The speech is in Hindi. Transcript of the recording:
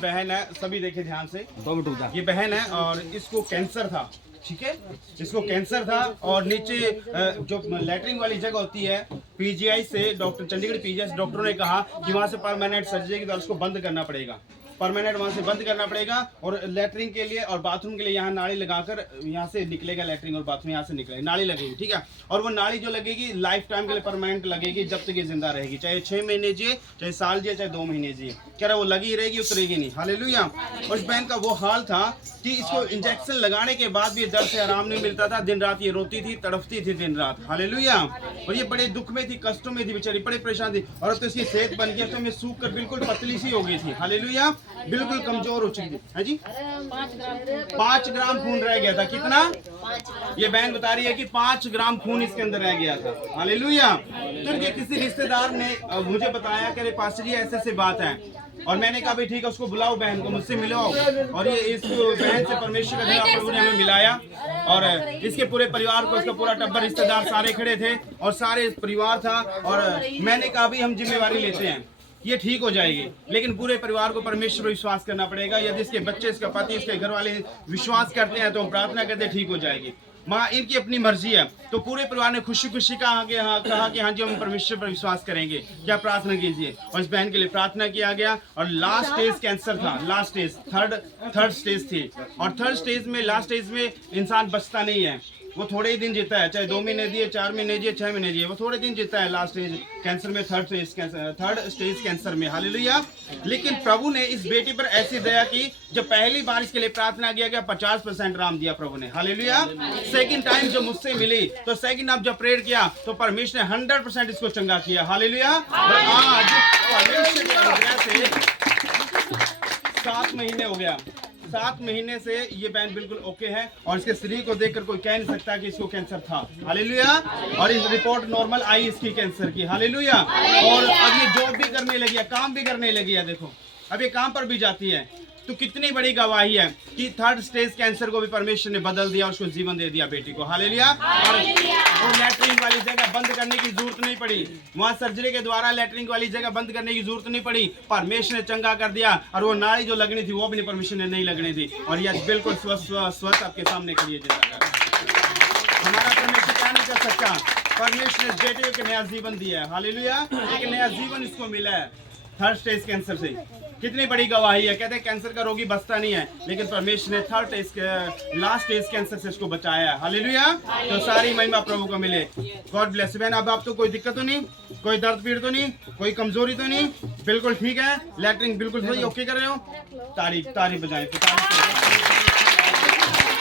बहन है, सभी देखे ध्यान से, ये बहन है और इसको कैंसर था, ठीक है, इसको कैंसर था और नीचे जो लेटरिन वाली जगह होती है पीजीआई से डॉक्टर, चंडीगढ़ पीजीआई से डॉक्टरों ने कहा कि वहां से परमानेंट सर्जरी के द्वारा उसको बंद करना पड़ेगा, परमानेंट वहां से बंद करना पड़ेगा और लेटरिन के लिए और बाथरूम के लिए यहाँ नाली लगाकर यहाँ से निकलेगा, लेटरिन और बाथरूम यहाँ से निकलेगा, नाली लगेगी, ठीक है। और वो नाली जो लगेगी लाइफ टाइम के लिए परमानेंट लगेगी, जब तक ये जिंदा रहेगी, चाहे 6 महीने जिए, चाहे साल जिए, चाहे 2 महीने जिए, कह रहा वो लगी रहेगी, उतरेगी नहीं। हालेलुया। और इस बहन का वो हाल था कि इसको इंजेक्शन लगाने के बाद भी दर्द से आराम नहीं मिलता था, दिन रात ये रोती थी, तड़फती थी दिन रात। हालेलुया। और ये बड़े दुख में थी, कष्टों में थी बेचारी, बड़े परेशान थी। और अब तो इसकी सेहत बन गई, तो मैं सूख कर बिल्कुल पतली सी हो गई थी। हालेलुया। बिल्कुल कमजोर हो चुकी थी। है जी, 5 ग्राम खून रह गया था। कितना? ये बहन बता रही है कि 5 ग्राम खून इसके अंदर रह गया था। हालेलुया। तो इनके किसी रिश्तेदार ने मुझे बताया कि पास्टर जी ऐसे ऐसे बात है, और मैंने कहा भाई ठीक है, उसको बुलाओ, बहन को मुझसे मिलाओ। और ये इस बहन से परमेश्वर का धन्यवाद, प्रभु ने हमें मिलाया। और इसके पूरे परिवार को, इसका पूरा टब्बर, रिश्तेदार सारे खड़े थे और सारे परिवार था। और मैंने कहा भाई हम जिम्मेवारी लेते हैं, ये ठीक हो जाएगी, लेकिन पूरे परिवार को परमेश्वर पर विश्वास करना पड़ेगा। यदि इसके बच्चे, इसका पति, इसके घर वाले विश्वास करते हैं तो हम प्रार्थना करते हैं ठीक हो जाएगी। माँ इनकी अपनी मर्जी है। तो पूरे परिवार ने खुशी खुशी कहा कि हाँ जी हम परमेश्वर पर विश्वास करेंगे, क्या प्रार्थना कीजिए। और इस बहन के लिए प्रार्थना किया गया। और लास्ट स्टेज कैंसर था, लास्ट स्टेज, थर्ड स्टेज थी। और थर्ड स्टेज में, लास्ट स्टेज में इंसान बचता नहीं है, वो थोड़े ही दिन जीता है, चाहे 2 महीने दिए, 4 महीने दिए, 6 महीने दिए, वो थोड़े दिन जीता है लास्ट स्टेज कैंसर में, थर्ड स्टेज कैंसर में। हालेलुया। लेकिन प्रभु ने इस बेटी पर ऐसी दया की, जब पहली बार इसके लिए प्रार्थना किया गया 50% आराम दिया प्रभु ने। हालेलुया। सेकंड टाइम जब मुझसे मिली तो सेकंड आप जब प्रेयर किया तो परमेश्वर ने 100% इसको चंगा किया। हालेलुया। आज परमेश्वर के अनुग्रह से 7 महीने हो गया, 7 महीने से ये बहन बिल्कुल ओके है। और इसके शरीर को देखकर कोई कह नहीं सकता कि इसको कैंसर था। हालेलुया। और इस रिपोर्ट नॉर्मल आई इसकी कैंसर की। हालेलुया। और अब ये जॉब भी करने लगी है, काम भी करने लगी है। देखो अब ये काम पर भी जाती है। तो कितनी बड़ी गवाही है कि थर्ड स्टेज कैंसर को भी परमेश्वर ने बदल दिया, उसको जीवन दे दिया बेटी को। हालेलुया। और वो लैटरिन वाली जगह बंद करने की जरूरत नहीं पड़ी, वहां सर्जरी के द्वारा लैटरिन वाली जगह बंद करने की जरूरत नहीं पड़ी, परमेश्वर ने चंगा कर दिया। और वो नाड़ी जो लगनी थी वो भी परमेश्वर ने नहीं लगनी थी। और यह बिल्कुल स्वस्थ आपके सामने खड़ी है। हमारा परमेश्वर क्या नहीं कर सकता। परमेश्वर ने बेटे को नया जीवन दिया है। हालेलुया। एक नया जीवन इसको मिला है थर्ड स्टेज कैंसर से। कितनी बड़ी गवाही है। कहते हैं कैंसर का रोगी बचता नहीं है, लेकिन परमेश्वर ने third stage, last stage cancer से इसको बचाया है। हालेलुया। तो सारी महिमा प्रभु को मिले। God bless. बहन अब आपको कोई दिक्कत तो नहीं, कोई दर्द पीड़ तो नहीं, कोई कमजोरी तो नहीं, बिल्कुल ठीक है, लैटरिन बिल्कुल सही ओके कर रहे हो। तारीफ बजाएं।